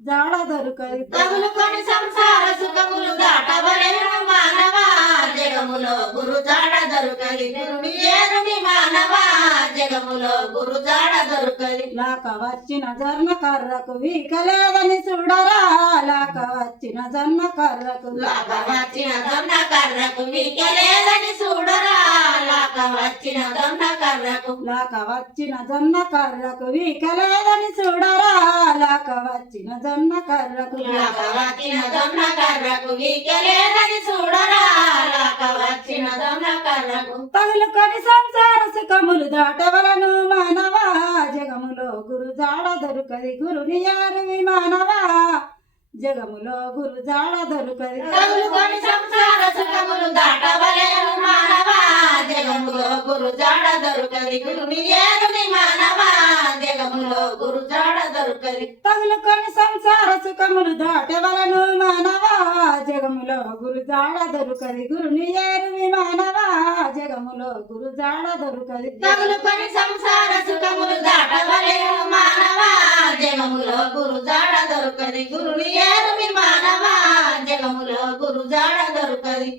జాడ దొరకది తగులుకొని సంసార సుఖములు దాటవలేను మానవా జగములో గురు జాడ దొరకది గురుని ఏరుని మానవా జగములో గురు జాడ దొరకది లాక వచ్చిన జొన్న కర్రకు వీకలేదని చూడరా లాక వచ్చిన జొన్న కర్రకు లాక వచ్చిన దొన్న కర్రకు మీకలేదని చూడరా లాక వచ్చిన దొన్న కర్రకు లాక వచ్చిన జొన్న కర్రకు వీకలేదని చూడరా లాక వచ్చిన జొన్న కర్రకు లాక వచ్చిన దొన్న కర్రకు మీకలేదని చూడరా లాక వచ్చిన దొన్న కర్రకు తగులుకొని సంసార సుఖములు దాటవలను మానవా జగములో గురు జాడ దొరకది గురుని యారువి మానవా జగములో గురు జాడ దొరకది తగులుకొని సంసార సుఖములు దాటవలేను మానవా జగములో గురు జాడ దొరకది గురుని ఏరుని మానవా జగములో గురు జాడ దొరకది తగులుకొని సంసార సుఖములు దాటవలను మానవా జగములో గురు జాడ దొరకది గురుని ఏరువి మానవా జగములో గురు జాడ దొరకది తగులుకొని సంసార సుఖములు దాటవలేను మానవా జగములో గురు జాడ దొరకది గురుని ఏరుని మానవా జగములో గురు జాడ దొరకది